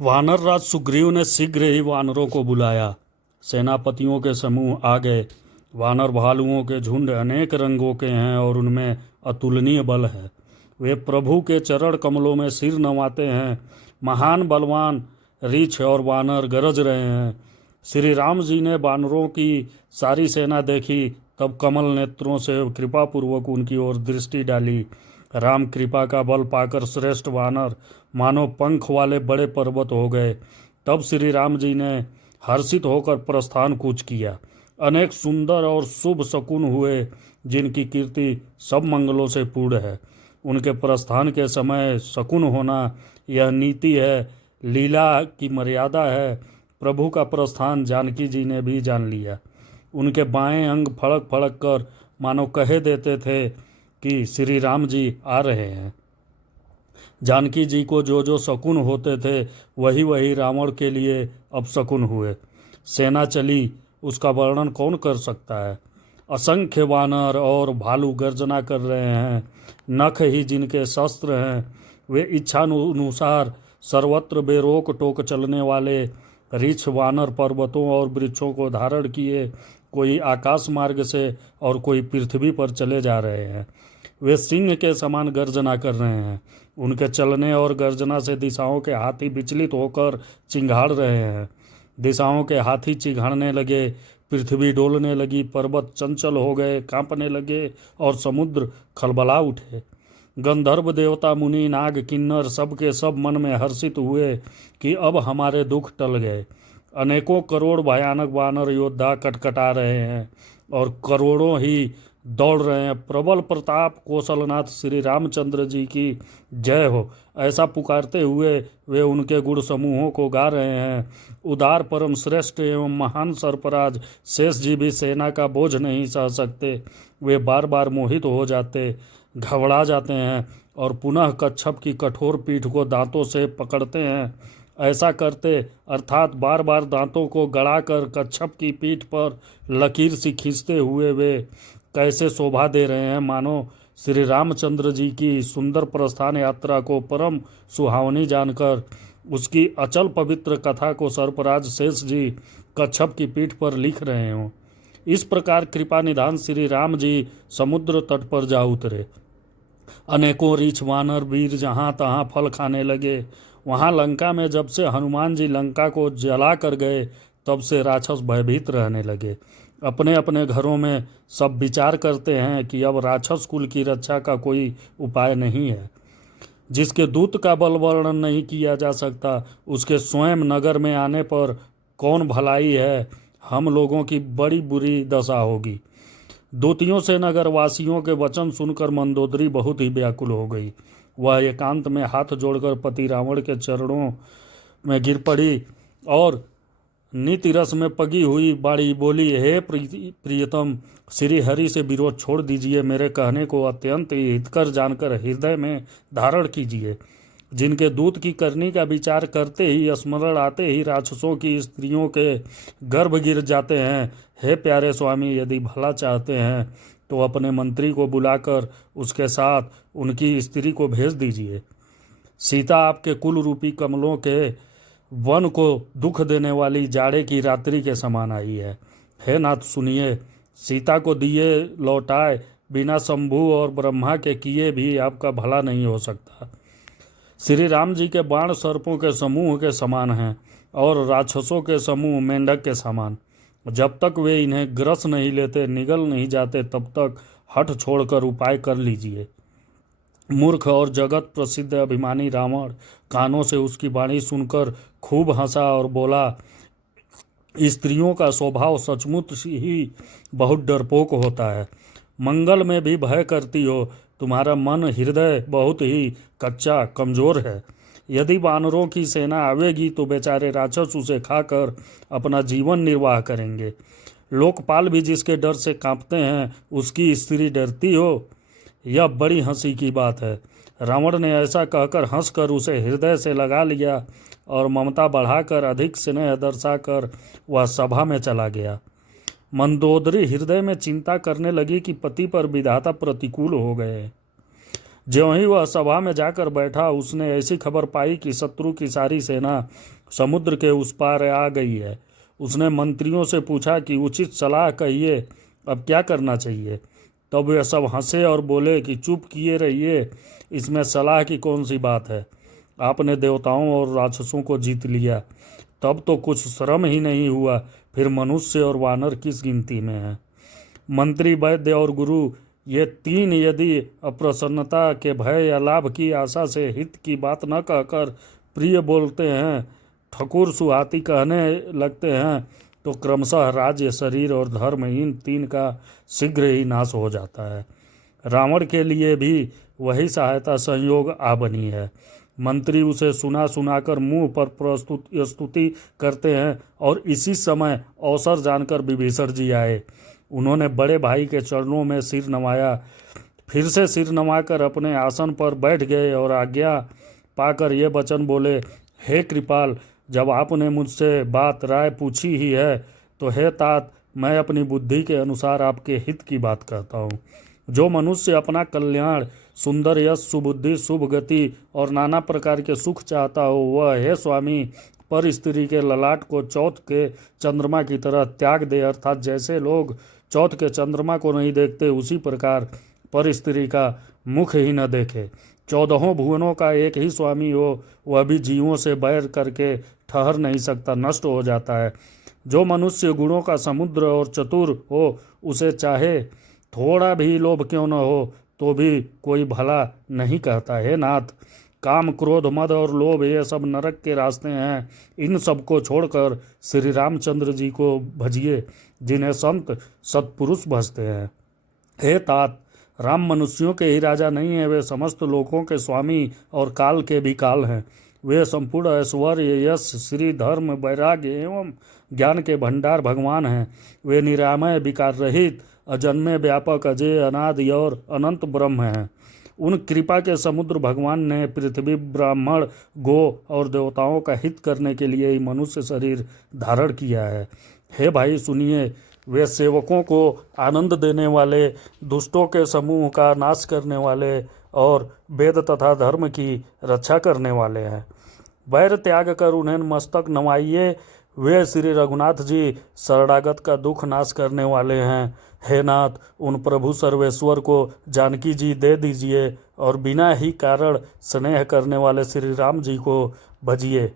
वानर राज सुग्रीव ने शीघ्र ही वानरों को बुलाया। सेनापतियों के समूह आ गए। वानर भालुओं के झुंड अनेक रंगों के हैं और उनमें अतुलनीय बल है। वे प्रभु के चरण कमलों में सिर नवाते हैं। महान बलवान रीछ और वानर गरज रहे हैं। श्री राम जी ने वानरों की सारी सेना देखी, तब कमल नेत्रों से कृपापूर्वक उनकी ओर दृष्टि डाली। राम कृपा का बल पाकर श्रेष्ठ वानर मानो पंख वाले बड़े पर्वत हो गए। तब श्री राम जी ने हर्षित होकर प्रस्थान कूच किया। अनेक सुंदर और शुभ शकुन हुए, जिनकी कीर्ति सब मंगलों से पूर्ण है। उनके प्रस्थान के समय शकुन होना यह नीति है, लीला की मर्यादा है। प्रभु का प्रस्थान जानकी जी ने भी जान लिया। उनके बाएं अंग फड़क फड़क कर मानो कहे देते थे कि श्री राम जी आ रहे हैं। जानकी जी को जो जो शकुन होते थे वही वही रावण के लिए अपशकुन हुए। सेना चली, उसका वर्णन कौन कर सकता है। असंख्य वानर और भालू गर्जना कर रहे हैं। नख ही जिनके शस्त्र हैं, वे इच्छानुसार सर्वत्र बेरोक टोक चलने वाले रीछ वानर पर्वतों और वृक्षों को धारण किए कोई आकाश मार्ग से और कोई पृथ्वी पर चले जा रहे हैं। वे सिंह के समान गर्जना कर रहे हैं। उनके चलने और गर्जना से दिशाओं के हाथी विचलित होकर चिंघाड़ रहे हैं। दिशाओं के हाथी चिंघाड़ने लगे, पृथ्वी डोलने लगी, पर्वत चंचल हो गए, कांपने लगे और समुद्र खलबला उठे। गंधर्व देवता मुनि नाग किन्नर सबके सब मन में हर्षित हुए कि अब हमारे दुख टल गए। अनेकों करोड़ भयानक वानर योद्धा कटकटा रहे हैं और करोड़ों ही दौड़ रहे हैं। प्रबल प्रताप कौशलनाथ श्री रामचंद्र जी की जय हो, ऐसा पुकारते हुए वे उनके गुण समूहों को गा रहे हैं। उदार परम श्रेष्ठ एवं महान सर्पराज शेष जी भी सेना का बोझ नहीं सह सकते। वे बार बार मोहित हो जाते, घबरा जाते हैं और पुनः कच्छप की कठोर पीठ को दांतों से पकड़ते हैं। ऐसा करते अर्थात बार बार दांतों को गड़ाकर कच्छप की पीठ पर लकीर सी खींचते हुए वे कैसे शोभा दे रहे हैं, मानो श्री रामचंद्र जी की सुंदर प्रस्थान यात्रा को परम सुहावनी जानकर उसकी अचल पवित्र कथा को सर्पराज शेष जी कच्छप की पीठ पर लिख रहे हों। इस प्रकार कृपा निधान श्री राम जी समुद्र तट पर जा उतरे। अनेकों रीछ वानर वीर जहाँ तहाँ फल खाने लगे। वहाँ लंका में जब से हनुमान जी लंका को जला कर गए, तब से राक्षस भयभीत रहने लगे। अपने अपने घरों में सब विचार करते हैं कि अब राक्षस कुल की रक्षा का कोई उपाय नहीं है। जिसके दूत का बल वर्णन नहीं किया जा सकता, उसके स्वयं नगर में आने पर कौन भलाई है। हम लोगों की बड़ी बुरी दशा होगी। दूतियों से नगरवासियों के वचन सुनकर मंदोदरी बहुत ही व्याकुल हो गई। वह एकांत में हाथ जोड़कर पति रावण के चरणों में गिर पड़ी और नीति रस में पगी हुई बाड़ी बोली, हे प्रियतम, श्री हरि से विरोध छोड़ दीजिए। मेरे कहने को अत्यंत हितकर जानकर हृदय में धारण कीजिए। जिनके दूत की करनी का विचार करते ही स्मरण आते ही राक्षसों की स्त्रियों के गर्भ गिर जाते हैं। हे प्यारे स्वामी, यदि भला चाहते हैं तो अपने मंत्री को बुलाकर उसके साथ उनकी स्त्री को भेज दीजिए। सीता आपके कुल रूपी कमलों के वन को दुख देने वाली जाड़े की रात्रि के समान आई है। हे नाथ सुनिए, सीता को दिए लौटाए बिना शंभु और ब्रह्मा के किए भी आपका भला नहीं हो सकता। श्री राम जी के बाण सर्पों के समूह के समान हैं और राक्षसों के समूह मेंढक के समान। जब तक वे इन्हें ग्रस नहीं लेते, निगल नहीं जाते, तब तक हठ छोड़कर उपाय कर लीजिए। मूर्ख और जगत प्रसिद्ध अभिमानी रावण कानों से उसकी वाणी सुनकर खूब हंसा और बोला, स्त्रियों का स्वभाव सचमुच ही बहुत डरपोक होता है। मंगल में भी भय करती हो। तुम्हारा मन हृदय बहुत ही कच्चा कमजोर है। यदि वानरों की सेना आवेगी तो बेचारे राक्षस उसे खाकर अपना जीवन निर्वाह करेंगे। लोकपाल भी जिसके डर से कांपते हैं, उसकी स्त्री डरती हो, यह बड़ी हंसी की बात है। रावण ने ऐसा कहकर हंसकर उसे हृदय से लगा लिया और ममता बढ़ाकर अधिक स्नेह दर्शाकर वह सभा में चला गया। मंदोदरी हृदय में चिंता करने लगी कि पति पर विधाता प्रतिकूल हो गए। ज्यों ही वह सभा में जाकर बैठा, उसने ऐसी खबर पाई कि शत्रु की सारी सेना समुद्र के उस पार आ गई है। उसने मंत्रियों से पूछा कि उचित सलाह कहिए, अब क्या करना चाहिए। तब वे सब हंसे और बोले कि चुप किए रहिए, इसमें सलाह की कौन सी बात है। आपने देवताओं और राक्षसों को जीत लिया, तब तो कुछ शर्म ही नहीं हुआ, फिर मनुष्य और वानर किस गिनती में है। मंत्री, वैद्य और गुरु, ये तीन यदि अप्रसन्नता के भय या लाभ की आशा से हित की बात न कहकर प्रिय बोलते हैं, ठकुर सुहाती कहने लगते हैं, तो क्रमशः राज्य, शरीर और धर्म, इन तीन का शीघ्र ही नाश हो जाता है। रावण के लिए भी वही सहायता संयोग आ बनी है। मंत्री उसे सुना सुनाकर मुंह पर स्तुति करते हैं और इसी समय अवसर जानकर विभीषण जी आए। उन्होंने बड़े भाई के चरणों में सिर नवाया, फिर से सिर नवाकर अपने आसन पर बैठ गए और आज्ञा पाकर ये वचन बोले, हे कृपाल, जब आपने मुझसे बात राय पूछी ही है तो हे तात, मैं अपनी बुद्धि के अनुसार आपके हित की बात कहता हूँ। जो मनुष्य अपना कल्याण, सुंदर यश, सुबुद्धि, शुभ गति और नाना प्रकार के सुख चाहता हो, वह हे स्वामी पर स्त्री के ललाट को चौथ के चंद्रमा की तरह त्याग दे। अर्थात जैसे लोग चौथ के चंद्रमा को नहीं देखते, उसी प्रकार पर स्त्री का मुख ही न देखे। 14 भुवनों का एक ही स्वामी हो, वह भी जीवों से बैर करके ठहर नहीं सकता, नष्ट हो जाता है। जो मनुष्य गुणों का समुद्र और चतुर हो, उसे चाहे थोड़ा भी लोभ क्यों न हो तो भी कोई भला नहीं कहता। हे नाथ, काम, क्रोध, मद और लोभ, ये सब नरक के रास्ते हैं। इन सब को छोड़कर श्री रामचंद्र जी को भजिए, जिन्हें संत सत्पुरुष भजते हैं। हे तात, राम मनुष्यों के ही राजा नहीं है, वे समस्त लोकों के स्वामी और काल के भी काल हैं। वे संपूर्ण ऐश्वर्य, यश, श्री, धर्म, वैराग्य एवं ज्ञान के भंडार भगवान हैं। वे निरामय, विकार रहित, अजन्मे, व्यापक, अजय, अनादि और अनंत ब्रह्म हैं। उन कृपा के समुद्र भगवान ने पृथ्वी, ब्राह्मण, गो और देवताओं का हित करने के लिए ही मनुष्य शरीर धारण किया है। हे भाई सुनिए, वे सेवकों को आनंद देने वाले, दुष्टों के समूह का नाश करने वाले और वेद तथा धर्म की रक्षा करने वाले हैं। वैर त्याग कर उन्हें मस्तक नवाइए। वे श्री रघुनाथ जी शरणागत का दुख नाश करने वाले हैं। हे नाथ, उन प्रभु सर्वेश्वर को जानकी जी दे दीजिए और बिना ही कारण स्नेह करने वाले श्री राम जी को भजिए।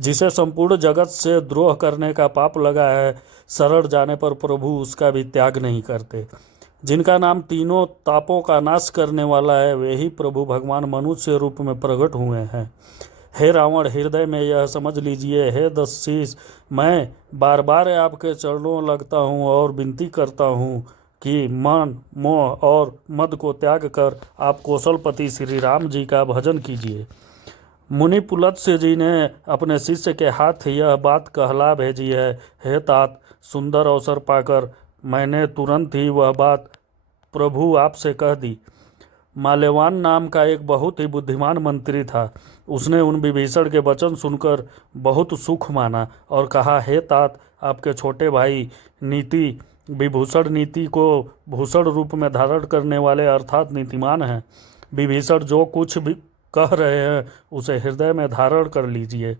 जिसे संपूर्ण जगत से द्रोह करने का पाप लगा है, शरण जाने पर प्रभु उसका भी त्याग नहीं करते। जिनका नाम तीनों तापों का नाश करने वाला है, वे ही प्रभु भगवान मनुष्य रूप में प्रकट हुए हैं। हे रावण, हृदय में यह समझ लीजिए, हे दशशीष, मैं बार बार आपके चरणों लगता हूँ और विनती करता हूँ कि मन, मोह और मद को त्याग कर आप कौशलपति श्री राम जी का भजन कीजिए। मुनि पुलत्स्य जी ने अपने शिष्य के हाथ यह बात कहला भेजी है। हे तात, सुंदर अवसर पाकर मैंने तुरंत ही वह बात प्रभु आपसे कह दी। माल्यवान नाम का एक बहुत ही बुद्धिमान मंत्री था। उसने उन विभीषण के वचन सुनकर बहुत सुख माना और कहा, हे तात, आपके छोटे भाई नीति विभूषण नीति को भूषण रूप में धारण करने वाले अर्थात नीतिमान हैं। विभीषण जो कुछ भी कह रहे हैं उसे हृदय में धारण कर लीजिए।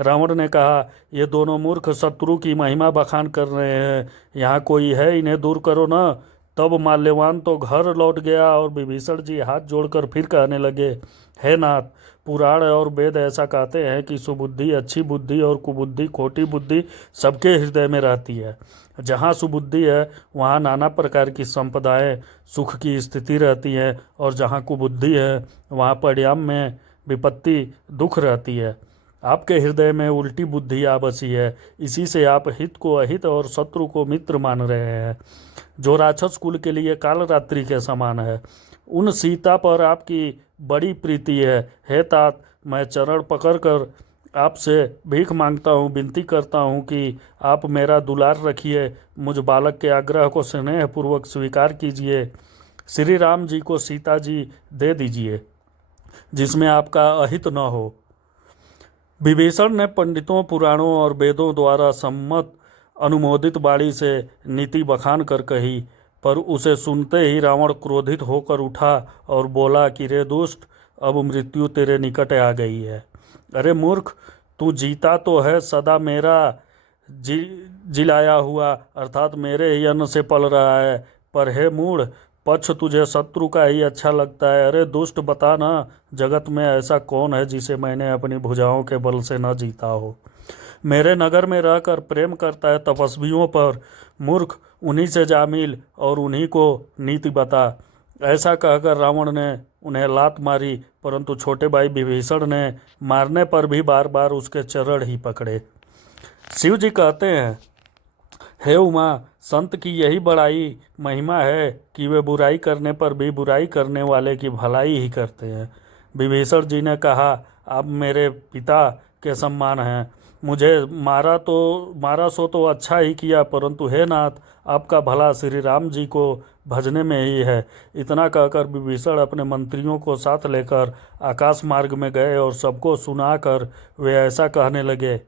रावण ने कहा, ये दोनों मूर्ख शत्रु की महिमा बखान कर रहे हैं, यहाँ कोई है, इन्हें दूर करो न। तब माल्यवान तो घर लौट गया और विभीषण जी हाथ जोड़कर फिर कहने लगे, हे नाथ, पुराण और वेद ऐसा कहते हैं कि सुबुद्धि, अच्छी बुद्धि और कुबुद्धि, खोटी बुद्धि सबके हृदय में रहती है। जहाँ सुबुद्धि है वहाँ नाना प्रकार की संपदाएं, सुख की स्थिति रहती है, और जहाँ कुबुद्धि है वहाँ परिणाम में विपत्ति, दुख रहती है। आपके हृदय में उल्टी बुद्धि आ बसी है, इसी से आप हित को अहित और शत्रु को मित्र मान रहे हैं। जो राक्षस कुल के लिए काल रात्रि के समान है, उन सीता पर आपकी बड़ी प्रीति है। हे तात, मैं चरण पकड़कर आपसे भीख मांगता हूँ, विनती करता हूँ कि आप मेरा दुलार रखिए। मुझ बालक के आग्रह को स्नेहपूर्वक स्वीकार कीजिए। श्री राम जी को सीता जी दे दीजिए, जिसमें आपका अहित न हो। विभीषण ने पंडितों, पुराणों और वेदों द्वारा सम्मत अनुमोदित वाणी से नीति बखान कर कही। पर उसे सुनते ही रावण क्रोधित होकर उठा और बोला कि रे दुष्ट, अब मृत्यु तेरे निकट आ गई है। अरे मूर्ख, तू जीता तो है सदा मेरा जी जिलाया हुआ, अर्थात मेरे ही अन्न से पल रहा है, पर हे मूढ़, पक्ष तुझे शत्रु का ही अच्छा लगता है। अरे दुष्ट, बता ना, जगत में ऐसा कौन है जिसे मैंने अपनी भुजाओं के बल से न जीता हो। मेरे नगर में रहकर प्रेम करता है तपस्वियों पर। मूर्ख, उन्हीं से जा मिल और उन्हीं को नीति बता। ऐसा कहकर रावण ने उन्हें लात मारी, परंतु छोटे भाई विभीषण ने मारने पर भी बार बार उसके चरण ही पकड़े। शिव जी कहते हैं, हे उमा, संत की यही बड़ाई महिमा है कि वे बुराई करने पर भी बुराई करने वाले की भलाई ही करते हैं। विभीषण जी ने कहा, आप मेरे पिता के सम्मान हैं, मुझे मारा सो तो अच्छा ही किया, परंतु हे नाथ, आपका भला श्री राम जी को भजने में ही है। इतना कहकर विभीषण अपने मंत्रियों को साथ लेकर आकाश मार्ग में गए और सबको सुनाकर वे ऐसा कहने लगे,